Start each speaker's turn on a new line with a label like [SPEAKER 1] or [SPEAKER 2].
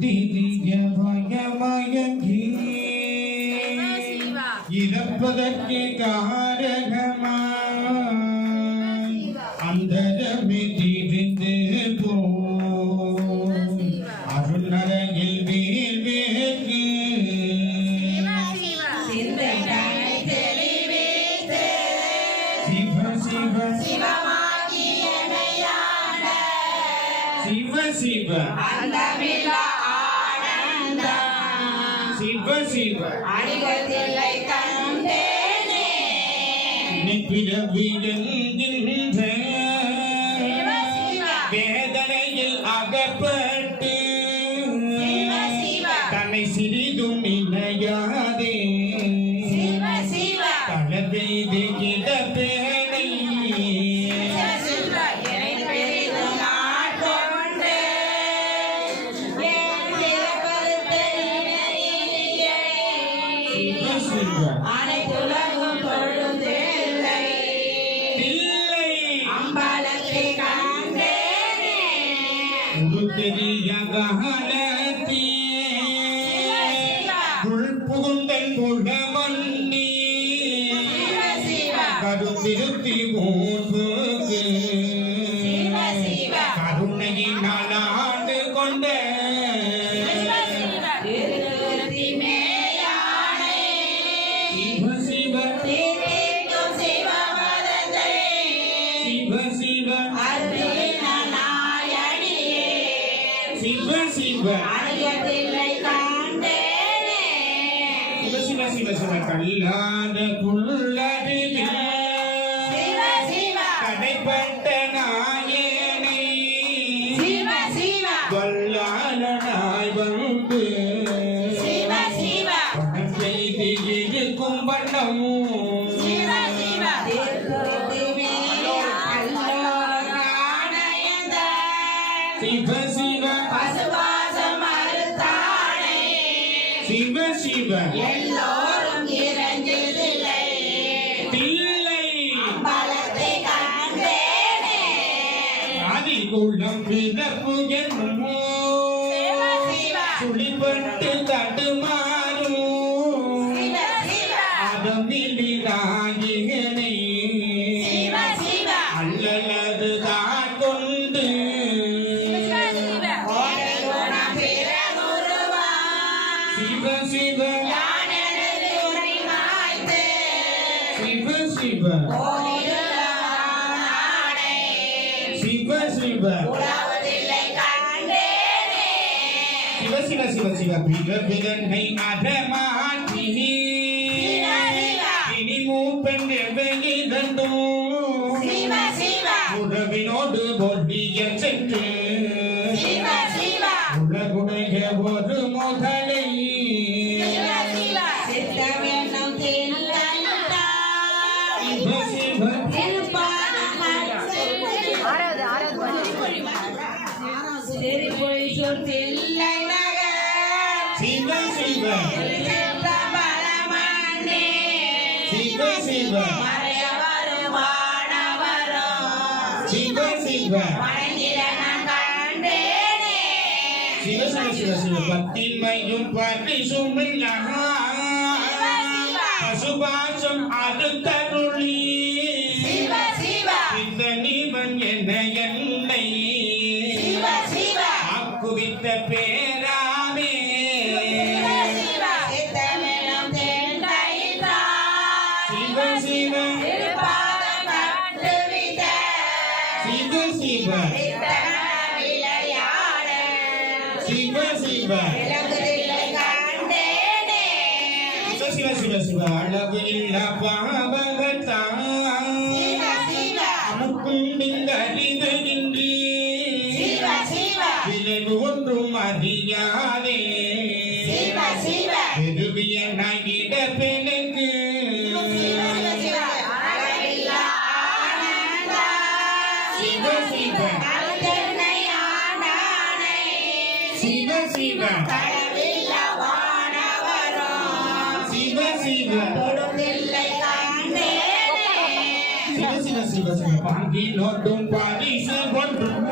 [SPEAKER 1] திரிய பயமயங்கி இறப்பதற்கு காரகமாய் அந்தரமே தீர்ந்து போ அருணரங்கில் வேல் வேங்கு சிவ சிவ சிவ சிவ சிவ சிவ. பிறவி என்கின்ற வேதனையில்
[SPEAKER 2] அனைத்துலகும் தொழுதில்லை
[SPEAKER 1] தில்லை
[SPEAKER 2] அம்பலத்தை கண்டேனே.
[SPEAKER 1] ஒரு தெரிய காலத்தே புகுந்தன் கருத்திருத்தி போக்கு
[SPEAKER 2] சிவ. சிவ சிவ.
[SPEAKER 1] கல்லாத
[SPEAKER 2] சிவ
[SPEAKER 1] கடைப்பட்ட நாயனை
[SPEAKER 2] சிவ
[SPEAKER 1] வல்லாளனாய் வந்து செய்து இருக்கும் வண்ணமும்
[SPEAKER 2] சிவ எல்லோரும் இறஞ்சதில்லை
[SPEAKER 1] தில்லை
[SPEAKER 2] பலத்தை கண்டேனே.
[SPEAKER 1] ஆதி குளம் பிறப்பு என்னமோ
[SPEAKER 2] சிவ சிவ. சிவ சிவ. சிவ சிவ. சிவ சிவ
[SPEAKER 1] சிவ சிவ. பிற பிறனை அறமாற்றி
[SPEAKER 2] சிவ சிவ
[SPEAKER 1] இனி மூப்பெண்
[SPEAKER 2] சிவ
[SPEAKER 1] உறவினோடு பொல்லிய சென்று. உலகுடைய ஒரு
[SPEAKER 2] சிவ சிவ.
[SPEAKER 1] சிவ சிவ சிவ சிவ சிவ சிவ சிவ சிவ. பத்தின்மையும் பரிசுமில்லா பசுபாசம் அறுத்தருளி
[SPEAKER 2] சிவ சிவ சிவ சிவ சிவ சிவ
[SPEAKER 1] சிவ அளவு இல்ல பாவகத்தான் ஒன்றும் அறியாதே. பெருவிய நகிட பெண்ணுக்கு
[SPEAKER 2] சிவ சிவ.
[SPEAKER 1] சிவ சிவ சிவ சிவ. சிவ பாங்கி நோட்டும் பால்